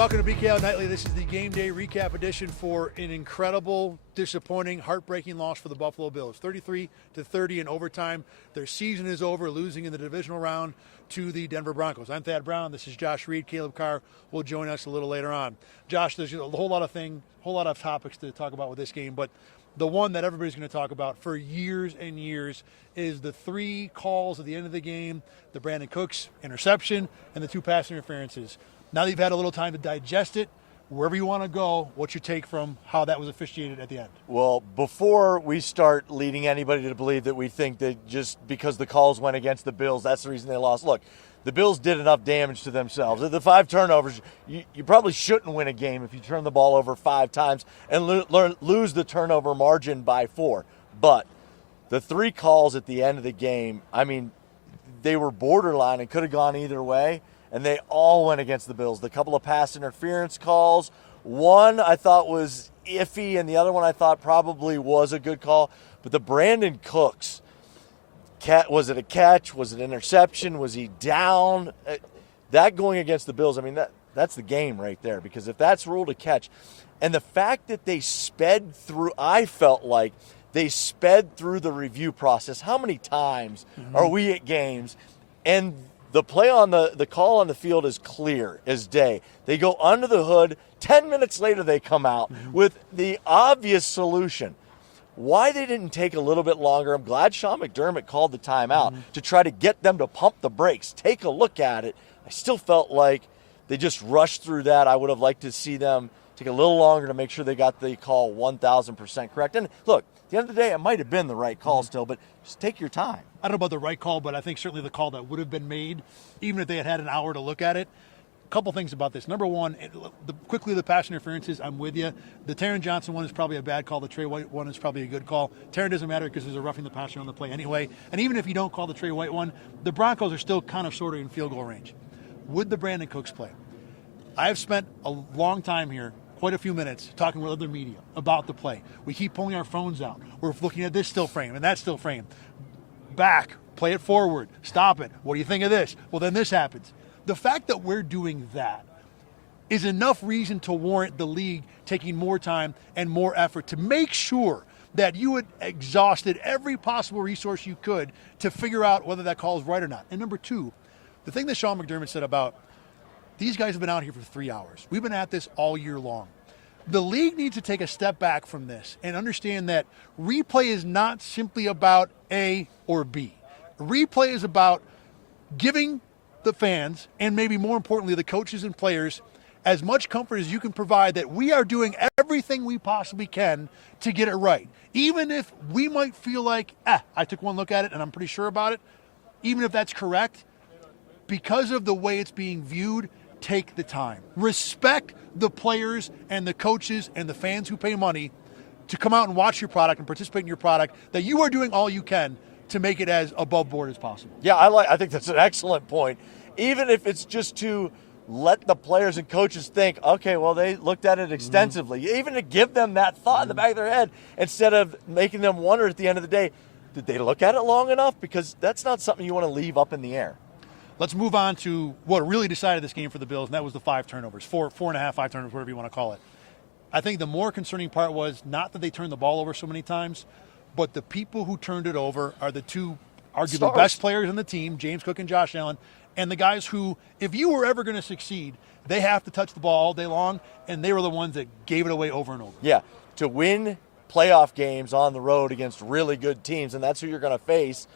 Welcome to BKL Nightly. This is the game day recap edition for an incredible, disappointing, heartbreaking loss for the Buffalo Bills. 33-30 in overtime. Their season is over, losing in the divisional round to the Denver Broncos. I'm Thad Brown. This is Josh Reed. Caleb Carr will join us a little later on. Josh, there's a whole lot of topics to talk about with this game, but the one that everybody's going to talk about for years and years is the three calls at the end of the game, the Brandon Cooks interception and the two pass interferences. Now that you've had a little time to digest it, wherever you want to go, what's your take from how that was officiated at the end? Well, before we start leading anybody to believe that we think that just because the calls went against the Bills, that's the reason they lost. Look, the Bills did enough damage to themselves. The 5 turnovers, you probably shouldn't win a game if you turn the ball over 5 times and lose the turnover margin by 4. But the 3 calls at the end of the game, I mean, they were borderline and could have gone either way. And they all went against the Bills. The couple of pass interference calls, one I thought was iffy, and the other one I thought probably was a good call. But the Brandon Cooks, was it a catch? Was it an interception? Was he down? That going against the Bills, I mean, that's the game right there. Because if that's ruled a catch, and the fact that they sped through, I felt like they sped through the review process. How many times are we at games and the play on the call on the field is clear as day. They go under the hood. 10 minutes later, they come out with the obvious solution. Why they didn't take a little bit longer, I'm glad Sean McDermott called the timeout to try to get them to pump the brakes, take a look at it. I still felt like they just rushed through that. I would have liked to see them take a little longer to make sure they got the call 1,000% correct. And look, at the end of the day, it might have been the right call still, but just take your time. I don't know about the right call, but I think certainly the call that would have been made, even if they had had an hour to look at it. A couple things about this. Number one, quickly the pass interferences, I'm with you. The Taron Johnson one is probably a bad call. The Trey White one is probably a good call. Taron doesn't matter because there's a roughing the passer on the play anyway. And even if you don't call the Trey White one, the Broncos are still kind of sort of in field goal range. Would the Brandon Cooks play? I have spent a long time here, quite a few minutes, talking with other media about the play. We keep pulling our phones out. We're looking at this still frame and that still frame. Back, play it forward, stop it. What do you think of this? Well, then this happens. The fact that we're doing that is enough reason to warrant the league taking more time and more effort to make sure that you had exhausted every possible resource you could to figure out whether that call is right or not. And number two, the thing that Sean McDermott said about these guys have been out here for 3 hours. We've been at this all year long. The league needs to take a step back from this and understand that replay is not simply about A or B. Replay is about giving the fans, and maybe more importantly, the coaches and players, as much comfort as you can provide that we are doing everything we possibly can to get it right. Even if we might feel like, I took one look at it and I'm pretty sure about it, even if that's correct, because of the way it's being viewed, take the time. Respect the players and the coaches and the fans who pay money to come out and watch your product and participate in your product, that you are doing all you can to make it as above board as possible. Yeah, I think that's an excellent point. Even if it's just to let the players and coaches think, okay, well, they looked at it extensively. Even to give them that thought in the back of their head instead of making them wonder at the end of the day, did they look at it long enough? Because that's not something you want to leave up in the air. Let's move on to what really decided this game for the Bills, and that was the 5 turnovers, 4.5, 5 turnovers, whatever you want to call it. I think the more concerning part was not that they turned the ball over so many times, but the people who turned it over are the two arguably best players in the team, James Cook and Josh Allen, and the guys who, if you were ever going to succeed, they have to touch the ball all day long, and they were the ones that gave it away over and over. Yeah, to win playoff games on the road against really good teams, and that's who you're going to face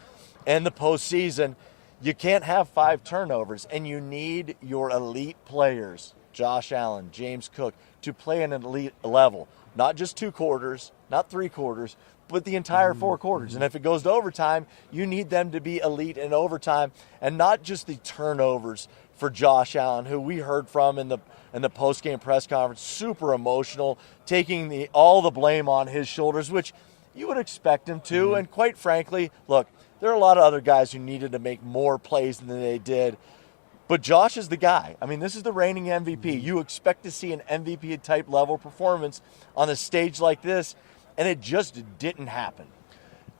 in the postseason. You can't have 5 turnovers, and you need your elite players, Josh Allen, James Cook, to play at an elite level. Not just 2 quarters, not 3 quarters, but the entire 4 quarters. And if it goes to overtime, you need them to be elite in overtime, and not just the turnovers for Josh Allen, who we heard from in the post-game press conference, super emotional, taking all the blame on his shoulders, which you would expect him to. And quite frankly, look, there are a lot of other guys who needed to make more plays than they did. But Josh is the guy. I mean, this is the reigning MVP. You expect to see an MVP-type level performance on a stage like this, and it just didn't happen.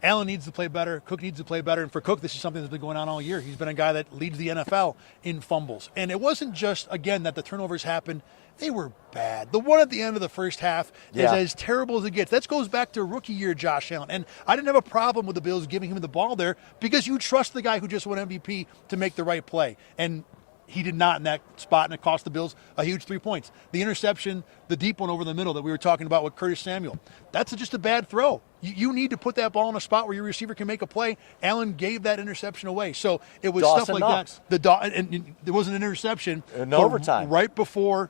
Allen needs to play better. Cook needs to play better. And for Cook, this is something that's been going on all year. He's been a guy that leads the NFL in fumbles. And it wasn't just, again, that the turnovers happened They were bad. The one at the end of the first half is as terrible as it gets. That goes back to rookie year Josh Allen. And I didn't have a problem with the Bills giving him the ball there because you trust the guy who just won MVP to make the right play. And he did not in that spot, and it cost the Bills a huge 3 points. The interception, the deep one over the middle that we were talking about with Curtis Samuel, that's just a bad throw. You need to put that ball in a spot where your receiver can make a play. Allen gave that interception away. So it was Dawson stuff like Knox. that. And there was an interception in overtime. Right before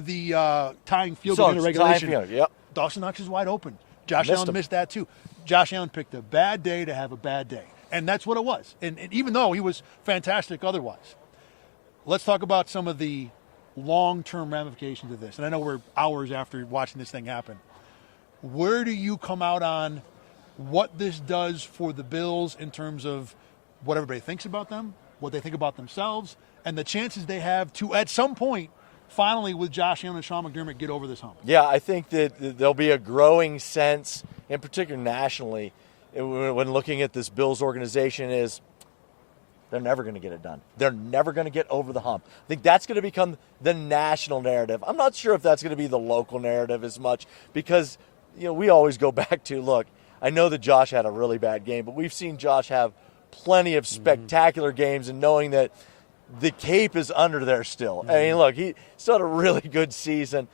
the tying field goal in regulation. Yep. Dawson Knox is wide open. Josh Allen missed that too. Josh Allen picked a bad day to have a bad day. And that's what it was. And even though he was fantastic otherwise. Let's talk about some of the long-term ramifications of this. And I know we're hours after watching this thing happen. Where do you come out on what this does for the Bills in terms of what everybody thinks about them, what they think about themselves, and the chances they have to, at some point, finally, with Josh Allen and Sean McDermott, get over this hump? Yeah, I think that there'll be a growing sense, in particular nationally, when looking at this Bills organization is they're never going to get it done. They're never going to get over the hump. I think that's going to become the national narrative. I'm not sure if that's going to be the local narrative as much because, we always go back to, look, I know that Josh had a really bad game, but we've seen Josh have plenty of spectacular games and knowing that the cape is under there still. I mean, look, he still had a really good season.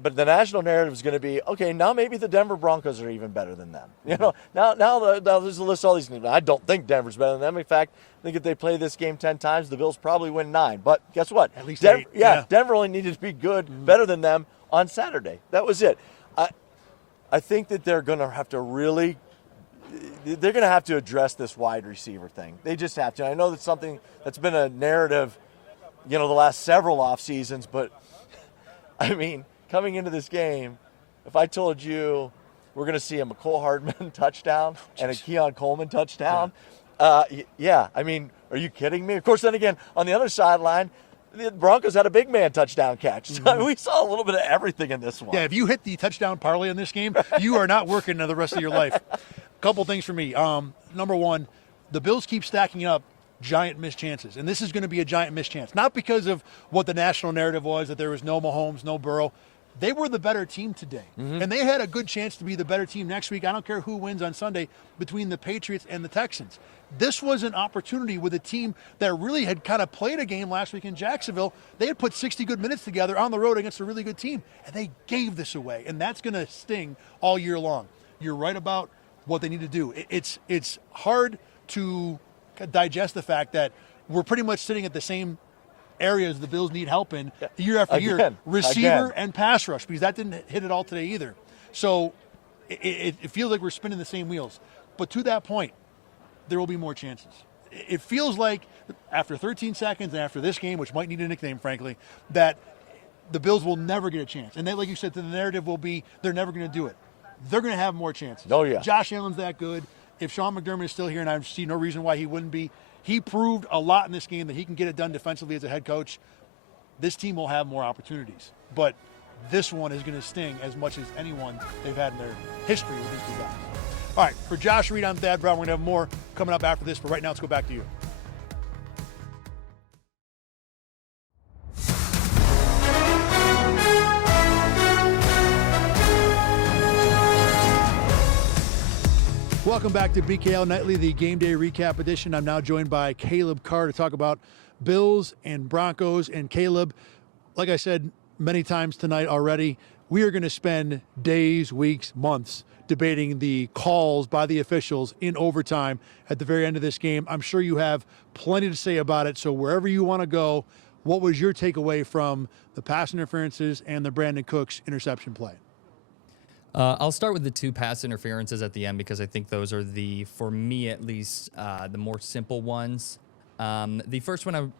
But the national narrative is going to be, okay, now maybe the Denver Broncos are even better than them. Now there's a list of all these things. I don't think Denver's better than them. In fact, I think if they play this game 10 times, the Bills probably win 9. But guess what? At least 8. Yeah, Denver only needed to be good, better than them on Saturday. That was it. I think that they're going to have to address this wide receiver thing. They just have to. I know that's something that's been a narrative, the last several off seasons, but I mean, coming into this game, if I told you we're going to see a McCole Hardman touchdown and a Keon Coleman touchdown, I mean, are you kidding me? Of course, then again, on the other sideline, the Broncos had a big man touchdown catch. So we saw a little bit of everything in this one. Yeah, if you hit the touchdown parlay in this game, you are not working the rest of your life. Couple things for me. Number one, the Bills keep stacking up giant missed chances. And this is going to be a giant missed chance. Not because of what the national narrative was, that there was no Mahomes, no Burrow. They were the better team today. And they had a good chance to be the better team next week. I don't care who wins on Sunday between the Patriots and the Texans. This was an opportunity with a team that really had kind of played a game last week in Jacksonville. They had put 60 good minutes together on the road against a really good team, and they gave this away. And that's going to sting all year long. You're right about what they need to do. It's hard to digest the fact that we're pretty much sitting at the same areas the Bills need help in year after year. Receiver and pass rush, because that didn't hit it all today either. So it feels like we're spinning the same wheels. But to that point, there will be more chances. It feels like after 13 seconds and after this game, which might need a nickname, frankly, that the Bills will never get a chance. And then, like you said, the narrative will be they're never going to do it. They're going to have more chances. Oh, yeah. Josh Allen's that good. If Sean McDermott is still here, and I see no reason why he wouldn't be, he proved a lot in this game that he can get it done defensively as a head coach. This team will have more opportunities. But this one is going to sting as much as anyone they've had in their history with these two guys. All right, for Josh Reed, I'm Thad Brown. We're going to have more coming up after this, but right now let's go back to you. Welcome back to BKL Nightly, the game day recap edition. I'm now joined by Caleb Carr to talk about Bills and Broncos. And Caleb, like I said many times tonight already, we are going to spend days, weeks, months debating the calls by the officials in overtime at the very end of this game. I'm sure you have plenty to say about it. So wherever you want to go, what was your takeaway from the pass interferences and the Brandon Cooks interception play? I'll start with the two pass interferences at the end because I think those are for me at least, the more simple ones. The first one,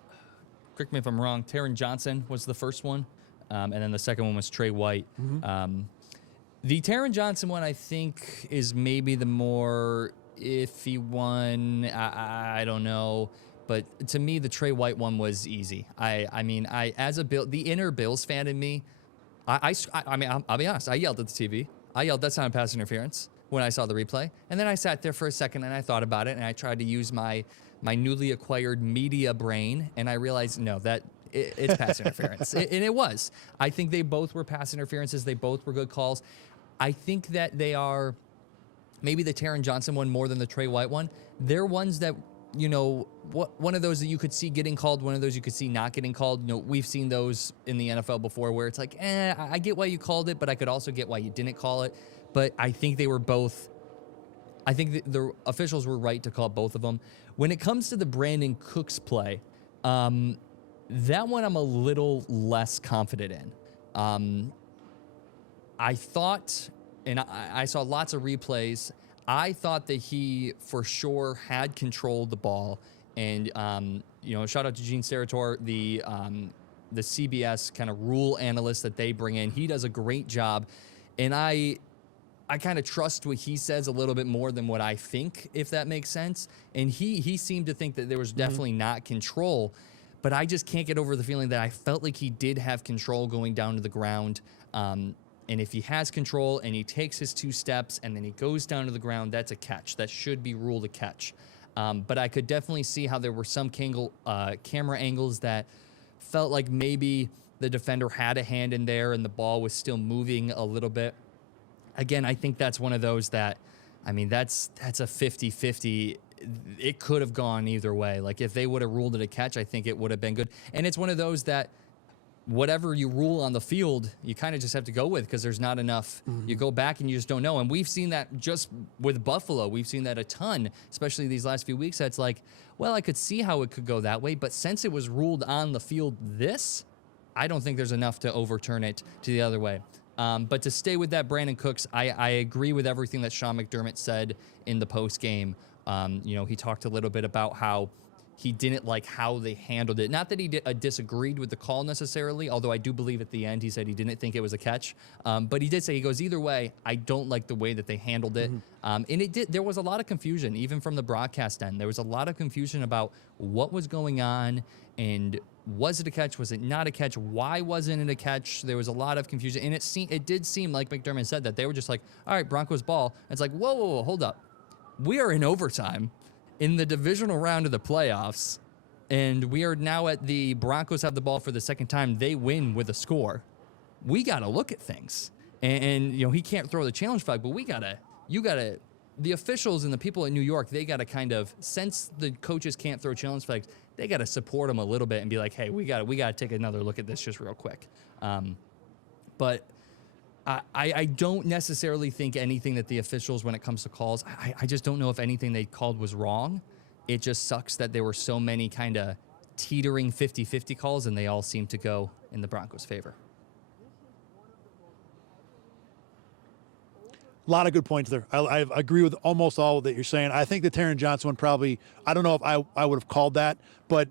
correct me if I'm wrong, Taron Johnson was the first one, and then the second one was Trey White. The Taron Johnson one, I think, is maybe the more iffy one. I don't know. But to me, the Trey White one was easy. I mean, as a the inner Bills fan in me, I mean, I'll be honest, I yelled at the TV. I yelled, "That's not a pass interference," when I saw the replay. And then I sat there for a second and I thought about it and I tried to use my newly acquired media brain, and I realized, no, that it's pass interference. And it was. I think they both were pass interferences. They both were good calls. I think that they are maybe the Taron Johnson one more than the Trey White one. They're ones that, one of those that you could see getting called, one of those you could see not getting called. We've seen those in the NFL before where it's like, I get why you called it, but I could also get why you didn't call it. But I think they were both. I think the officials were right to call both of them. When it comes to the Brandon Cooks play, that one I'm a little less confident in. I thought, and I saw lots of replays, I thought that he for sure had controlled the ball. And, shout out to Gene Sarator, the CBS kind of rule analyst that they bring in. He does a great job. And I kind of trust what he says a little bit more than what I think, if that makes sense. And he seemed to think that there was definitely not control. But I just can't get over the feeling that I felt like he did have control going down to the ground. And if he has control and he takes his 2 steps and then he goes down to the ground, that's a catch. That should be ruled a catch. But I could definitely see how there were some camera angles that felt like maybe the defender had a hand in there and the ball was still moving a little bit. Again, I think that's one of those that, that's a 50-50. It could have gone either way. Like if they would have ruled it a catch, I think it would have been good. And it's one of those that whatever you rule on the field, you kind of just have to go with because there's not enough. You go back and you just don't know. And we've seen that just with Buffalo. We've seen that a ton, especially these last few weeks. That's like, well, I could see how it could go that way. But since it was ruled on the field I don't think there's enough to overturn it to the other way. But to stay with that Brandon Cooks, I agree with everything that Sean McDermott said in the post game. He talked a little bit about how he didn't like how they handled it. Not that he disagreed with the call necessarily, although I do believe at the end he said he didn't think it was a catch. But he did say, he goes, either way, I don't like the way that they handled it. And there was a lot of confusion, even from the broadcast end. There was a lot of confusion about what was going on and was it a catch? Was it not a catch? Why wasn't it a catch? There was a lot of confusion. And it did seem like McDermott said that they were just like, all right, Broncos ball. And it's like, whoa, hold up. We are in overtime in the divisional round of the playoffs, and we are now at the Broncos have the ball for the second time. They win with a score. We got to look at things. And he can't throw the challenge flag, but the officials and the people in New York, they got to kind of, since the coaches can't throw challenge flags, they got to support them a little bit and be like, hey, we got to take another look at this just real quick. But I don't necessarily think anything that the officials, when it comes to calls, I just don't know if anything they called was wrong. It just sucks that there were so many kind of teetering 50-50 calls, and they all seem to go in the Broncos' favor. A lot of good points there. I agree with almost all that you're saying. I think the Taron Johnson one probably, I don't know if I would have called that, but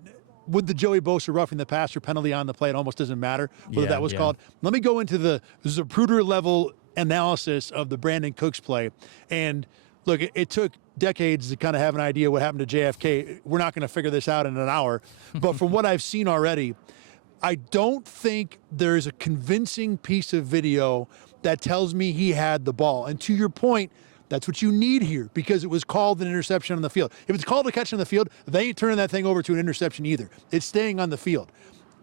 with the Joey Bosa roughing the passer penalty on the play, it almost doesn't matter whether that was called. Let me go into the Zapruder level analysis of the Brandon Cooks play. And look, it took decades to kind of have an idea what happened to JFK. We're not going to figure this out in an hour. But from what I've seen already, I don't think there's a convincing piece of video that tells me he had the ball. And to your point, that's what you need here because it was called an interception on the field. If it's called a catch on the field, they ain't turning that thing over to an interception either. It's staying on the field.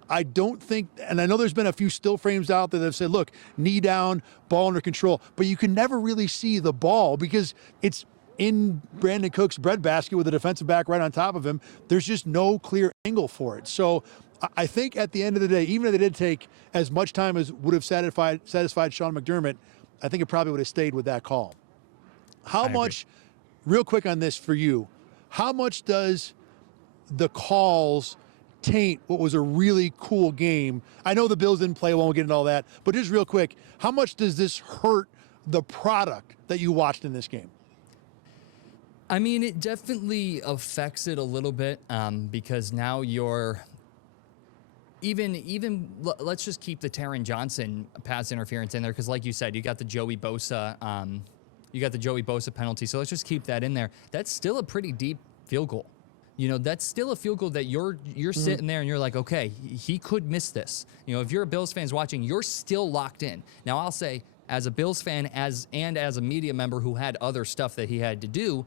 I don't think, and I know there's been a few still frames out there that have said, look, knee down, ball under control, but you can never really see the ball because it's in Brandon Cook's breadbasket with the defensive back right on top of him. There's just no clear angle for it. So I think at the end of the day, even if they did take as much time as would have satisfied Sean McDermott, I think it probably would have stayed with that call. How much, real quick on this for you, how much does the calls taint what was a really cool game? I know the Bills didn't play well, we'll get into all that, but just real quick, how much does this hurt the product that you watched in this game? It definitely affects it a little bit because now you're even let's just keep the Taron Johnson pass interference in there because, like you said, you got the Joey Bosa penalty. So let's just keep that in there. That's still a pretty deep field goal. That's still a field goal that you're sitting there and you're like, okay, he could miss this. If you're a Bills fan watching, you're still locked in. Now I'll say, as a Bills fan, as a media member who had other stuff that he had to do,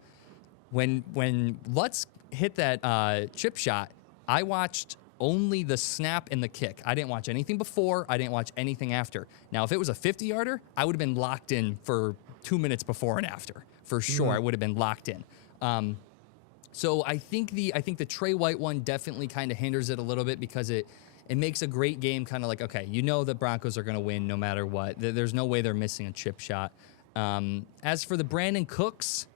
when Lutz hit that chip shot, I watched only the snap and the kick. I didn't watch anything before. I didn't watch anything after. Now, if it was a 50-yarder, I would have been locked in for 2 minutes before and after. For sure, I would have been locked in. So I think the Trey White one definitely kind of hinders it a little bit because it makes a great game kind of like, okay, you know the Broncos are going to win no matter what. There's no way they're missing a chip shot. As for the Brandon Cooks,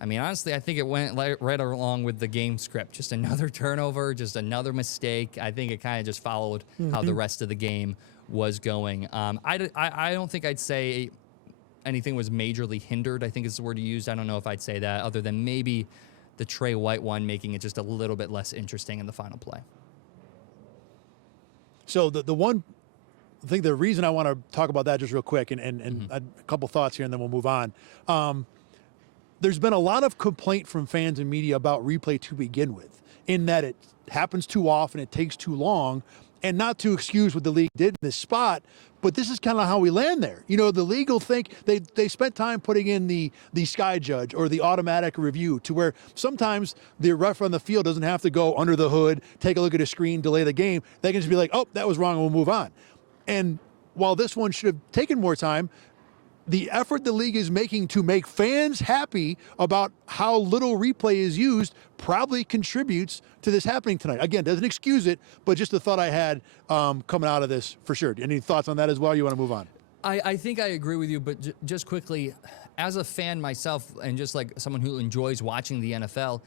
I mean, honestly, I think it went right along with the game script. Just another turnover, just another mistake. I think it kind of just followed how the rest of the game was going. I don't think I'd say anything was majorly hindered, I think is the word you used. I don't know if I'd say that, other than maybe the Trey White one making it just a little bit less interesting in the final play. So the one, I think the reason I want to talk about that just real quick, and a couple thoughts here, and then we'll move on. There's been a lot of complaint from fans and media about replay to begin with, in that it happens too often, it takes too long, and not to excuse what the league did in this spot, but this is kind of how we land there. You know, the league will think they spent time putting in the sky judge or the automatic review, to where sometimes the ref on the field doesn't have to go under the hood, take a look at a screen, delay the game. They can just be like, oh, that was wrong, and we'll move on. And while this one should have taken more time, the effort the league is making to make fans happy about how little replay is used probably contributes to this happening tonight. Again, doesn't excuse it, but just a thought I had coming out of this for sure. Any thoughts on that as well? You want to move on? I think I agree with you, but just quickly, as a fan myself and just like someone who enjoys watching the NFL,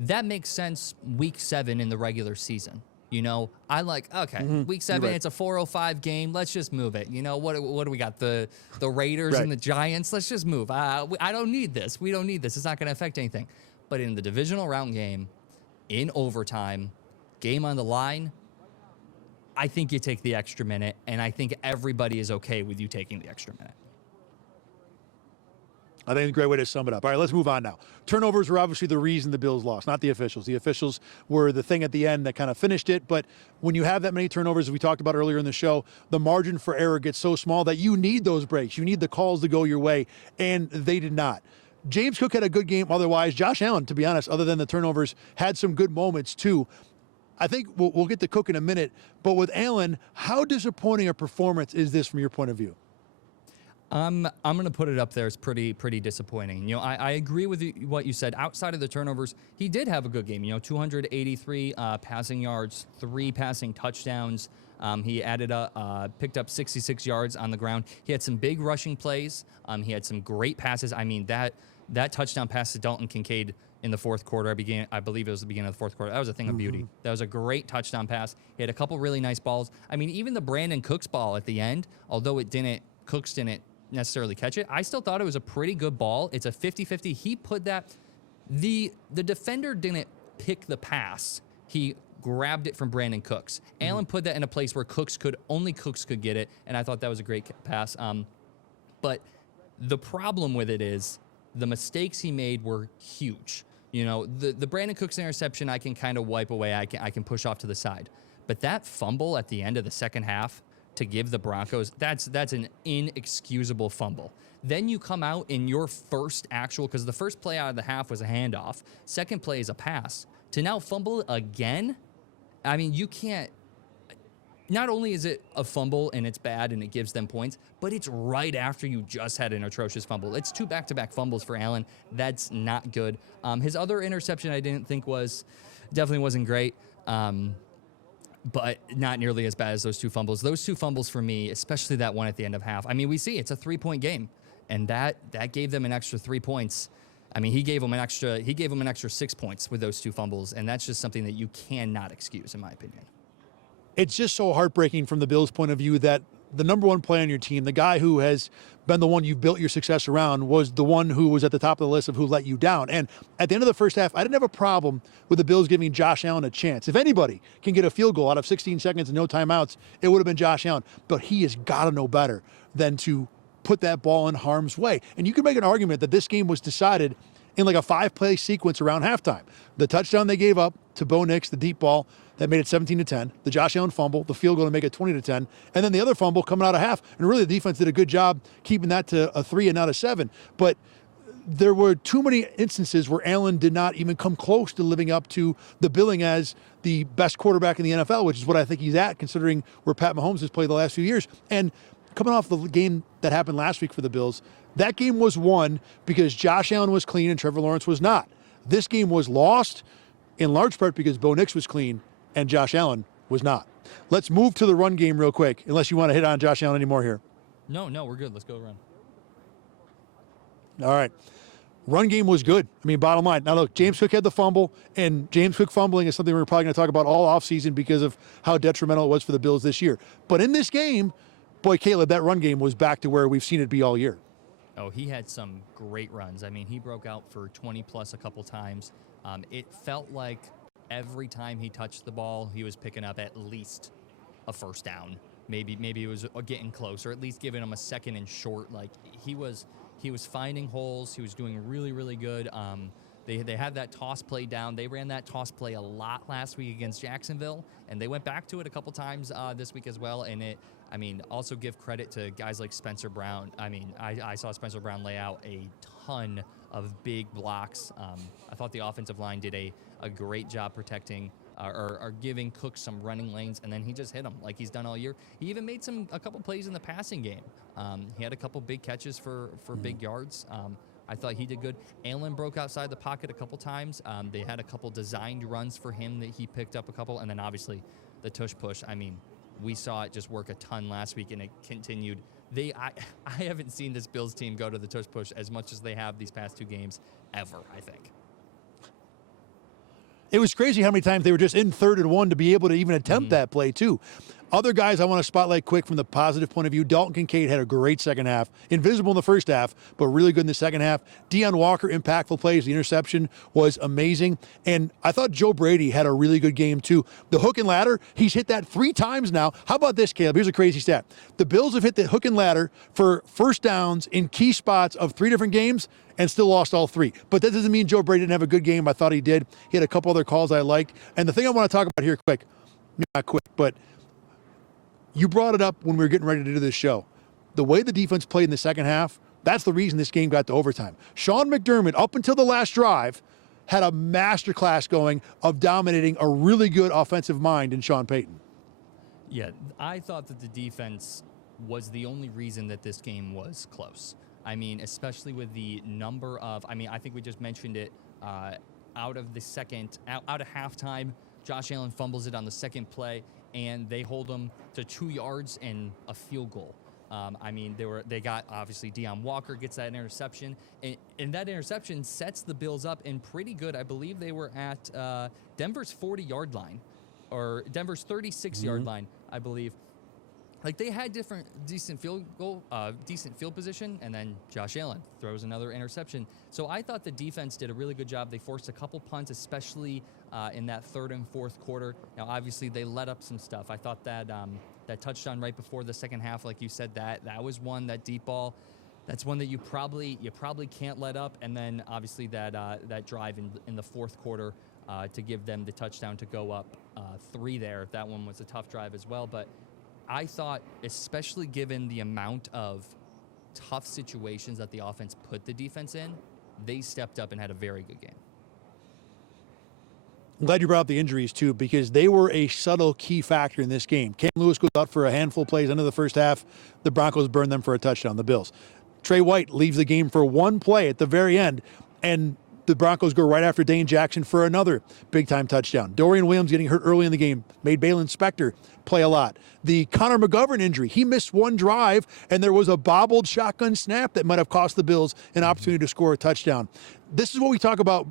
that makes sense week 7 in the regular season. You know, I like, okay, week 7, right. It's a 4:05 game. Let's just move it. You know, what do we got? The Raiders and the Giants. Let's just move. I don't need this. We don't need this. It's not going to affect anything. But in the divisional round game, in overtime, game on the line, I think you take the extra minute, and I think everybody is okay with you taking the extra minute. I think it's a great way to sum it up. All right, let's move on now. Turnovers were obviously the reason the Bills lost, not the officials. The officials were the thing at the end that kind of finished it. But when you have that many turnovers, as we talked about earlier in the show, the margin for error gets so small that you need those breaks. You need the calls to go your way, and they did not. James Cook had a good game otherwise. Josh Allen, to be honest, other than the turnovers, had some good moments too. I think we'll get to Cook in a minute. But with Allen, how disappointing a performance is this from your point of view? I'm going to put it up there as pretty disappointing. You know, I agree with what you said. Outside of the turnovers, he did have a good game. You know, 283 passing yards, 3 passing touchdowns. He picked up 66 yards on the ground. He had some big rushing plays. He had some great passes. I mean, that touchdown pass to Dalton Kincaid in the fourth quarter, I believe it was the beginning of the fourth quarter. That was a thing of beauty. That was a great touchdown pass. He had a couple really nice balls. I mean, even the Brandon Cooks ball at the end, although Cooks didn't necessarily catch it, I still thought it was a pretty good ball. It's a 50-50. He put that, the defender didn't pick the pass. He grabbed it from Brandon Cooks. Allen put that in a place where only Cooks could get it, and I thought that was a great pass. But the problem with it is the mistakes he made were huge. You know, the Brandon Cooks interception I can kind of wipe away. I can push off to the side. But that fumble at the end of the second half to give the Broncos, that's an inexcusable fumble. Then you come out in your first because the first play out of the half was a handoff. Second play is a pass. To now fumble again, I mean, you can't. Not only is it a fumble and it's bad and it gives them points, but it's right after you just had an atrocious fumble. It's 2 back-to-back fumbles for Allen. That's not good. His other interception I didn't think definitely wasn't great. But not nearly as bad as those 2 fumbles. Those 2 fumbles for me, especially that one at the end of half. I mean, we see it's a 3-point game, and that gave them an extra 3 points. I mean, he gave them an extra 6 points with those 2 fumbles, and that's just something that you cannot excuse, in my opinion. It's just so heartbreaking from the Bills' point of view that the number one player on your team, the guy who has been the one you've built your success around, was the one who was at the top of the list of who let you down. And at the end of the first half, I didn't have a problem with the Bills giving Josh Allen a chance. If anybody can get a field goal out of 16 seconds and no timeouts, it would have been Josh Allen. But he has got to know better than to put that ball in harm's way. And you can make an argument that this game was decided in like a 5-play sequence around halftime. The touchdown they gave up to Bo Nix, the deep ball, that made it 17-10, the Josh Allen fumble, the field goal to make it 20-10, and then the other fumble coming out of half. And really, the defense did a good job keeping that to a 3 and not a 7. But there were too many instances where Allen did not even come close to living up to the billing as the best quarterback in the NFL, which is what I think he's at, considering where Pat Mahomes has played the last few years. And coming off the game that happened last week for the Bills, that game was won because Josh Allen was clean and Trevor Lawrence was not. This game was lost in large part because Bo Nix was clean and Josh Allen was not. Let's move to the run game real quick, unless you want to hit on Josh Allen anymore here. No, we're good. Let's go run. All right. Run game was good. I mean, bottom line. Now, look, James Cook had the fumble, and James Cook fumbling is something we're probably going to talk about all offseason because of how detrimental it was for the Bills this year. But in this game, boy, Caleb, that run game was back to where we've seen it be all year. Oh, he had some great runs. I mean, he broke out for 20-plus a couple times. It felt like every time he touched the ball, he was picking up at least a first down. Maybe it was getting close, or at least giving him a second and short. Like, he was finding holes. He was doing really, really good. They had that toss play down. They ran that toss play a lot last week against Jacksonville, and they went back to it a couple times this week as well. And also give credit to guys like Spencer Brown. I mean, I saw Spencer Brown lay out a ton of big blocks. I thought the offensive line did a great job protecting or giving Cook some running lanes, and then he just hit them like he's done all year. He even made a couple plays in the passing game. He had a couple big catches for big yards. I thought he did good. Allen broke outside the pocket a couple times. They had a couple designed runs for him that he picked up a couple, and then obviously the tush push. I mean, we saw it just work a ton last week, and it continued. I haven't seen this Bills team go to the tush push as much as they have these past two games ever, I think. It was crazy how many times they were just in 3rd and 1 to be able to even attempt that play, too. Other guys I want to spotlight quick from the positive point of view. Dalton Kincaid had a great second half. Invisible in the first half, but really good in the second half. Deion Walker, impactful plays. The interception was amazing. And I thought Joe Brady had a really good game, too. The hook and ladder, he's hit that 3 times now. How about this, Caleb? Here's a crazy stat. The Bills have hit the hook and ladder for first downs in key spots of 3 different games and still lost all 3. But that doesn't mean Joe Brady didn't have a good game. I thought he did. He had a couple other calls I liked. And the thing I want to talk about here quick, not quick, but you brought it up when we were getting ready to do this show. The way the defense played in the second half, that's the reason this game got to overtime. Sean McDermott, up until the last drive, had a masterclass going of dominating a really good offensive mind in Sean Payton. Yeah, I thought that the defense was the only reason that this game was close. I mean, especially with the number of, I think we just mentioned it, out of halftime, Josh Allen fumbles it on the second play, and they hold him to 2 yards and a field goal. They got, obviously, Deion Walker gets that interception, and that interception sets the Bills up in pretty good. I believe they were at Denver's 40-yard line, or Denver's 36-yard line, I believe. Like, they had decent field position, and then Josh Allen throws another interception. So I thought the defense did a really good job. They forced a couple punts, especially in that 3rd and 4th quarter. Now, obviously, they let up some stuff. I thought that that touchdown right before the second half, like you said, that was one, that deep ball. That's one that you probably can't let up. And then, obviously, that drive in the 4th quarter to give them the touchdown to go up 3 there. That one was a tough drive as well, but I thought, especially given the amount of tough situations that the offense put the defense in, they stepped up and had a very good game. I'm glad you brought up the injuries, too, because they were a subtle key factor in this game. Cam Lewis goes out for a handful of plays into the first half. The Broncos burn them for a touchdown, the Bills. Trey White leaves the game for one play at the very end, and the Broncos go right after Dane Jackson for another big-time touchdown. Dorian Williams getting hurt early in the game made Balin Spector play a lot. The Connor McGovern injury, he missed one drive, and there was a bobbled shotgun snap that might have cost the Bills an opportunity to score a touchdown. This is what we talk about,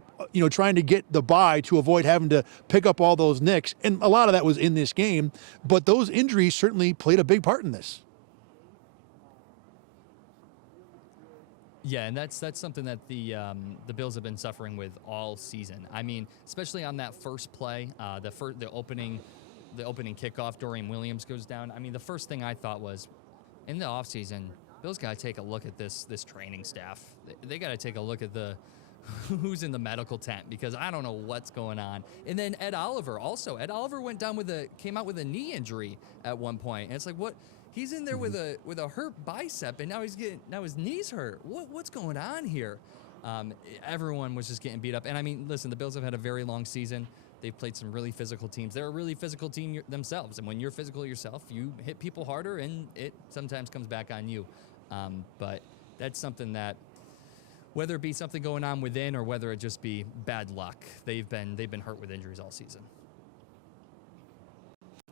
trying to get the bye to avoid having to pick up all those nicks, and a lot of that was in this game, but those injuries certainly played a big part in this. Yeah, and that's something that the Bills have been suffering with all season. I mean, especially on that first play, the opening kickoff, Dorian Williams goes down. I mean, the first thing I thought was, in the offseason, Bills got to take a look at this training staff. They got to take a look at who's in the medical tent, because I don't know what's going on. And then Ed Oliver went down came out with a knee injury at one point. And it's like, what? He's in there with a hurt bicep, and now his knee's hurt. What's going on here? Everyone was just getting beat up. And I mean, listen, the Bills have had a very long season. They've played some really physical teams. They're a really physical team themselves. And when you're physical yourself, you hit people harder, and it sometimes comes back on you. But that's something that, whether it be something going on within or whether it just be bad luck, they've been hurt with injuries all season.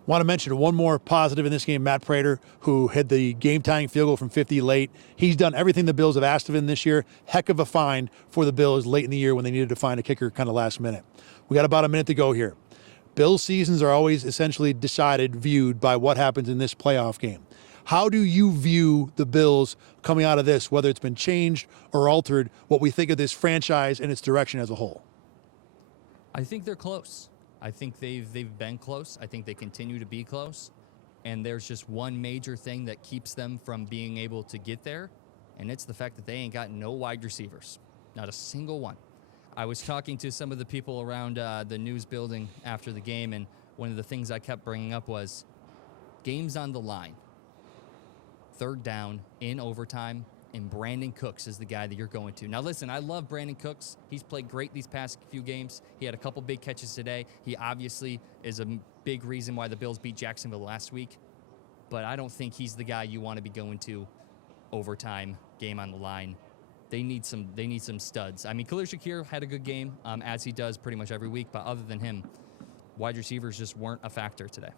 Want to mention one more positive in this game, Matt Prater, who hit the game-tying field goal from 50 late. He's done everything the Bills have asked of him this year. Heck of a find for the Bills late in the year when they needed to find a kicker kind of last minute. We got about a minute to go here. Bills seasons are always essentially viewed by what happens in this playoff game. How do you view the Bills coming out of this, whether it's been changed or altered, what we think of this franchise and its direction as a whole? I think they're close. I think they've been close. I think they continue to be close. And there's just one major thing that keeps them from being able to get there, and it's the fact that they ain't got no wide receivers. Not a single one. I was talking to some of the people around the news building after the game, and one of the things I kept bringing up was games on the line. Third down, in overtime, and Brandon Cooks is the guy that you're going to. Now, listen, I love Brandon Cooks. He's played great these past few games. He had a couple big catches today. He obviously is a big reason why the Bills beat Jacksonville last week, but I don't think he's the guy you want to be going to overtime, game on the line. They need some studs. I mean, Khalil Shakir had a good game, as he does pretty much every week, but other than him, wide receivers just weren't a factor today.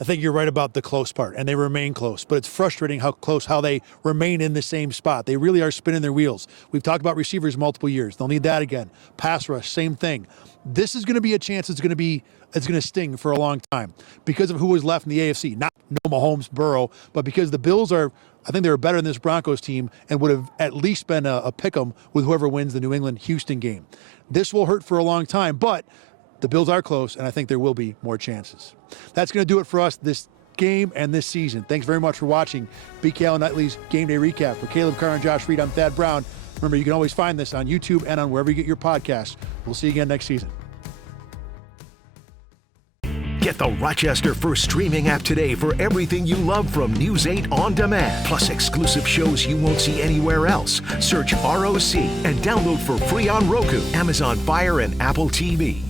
I think you're right about the close part, and they remain close, but it's frustrating how they remain in the same spot. They really are spinning their wheels. We've talked about receivers multiple years. They'll need that again. Pass rush, same thing. This is going to be a chance it's going to sting for a long time because of who was left in the AFC. Not no Mahomes, Burrow, but because the Bills I think they were better than this Broncos team and would have at least been a pick-em with whoever wins the New England-Houston game. This will hurt for a long time, but the Bills are close, and I think there will be more chances. That's going to do it for us this game and this season. Thanks very much for watching BKL Nightly's Game Day Recap. For Caleb Carr and Josh Reed, I'm Thad Brown. Remember, you can always find this on YouTube and on wherever you get your podcasts. We'll see you again next season. Get the Rochester First streaming app today for everything you love from News 8 On Demand, plus exclusive shows you won't see anywhere else. Search ROC and download for free on Roku, Amazon Fire, and Apple TV.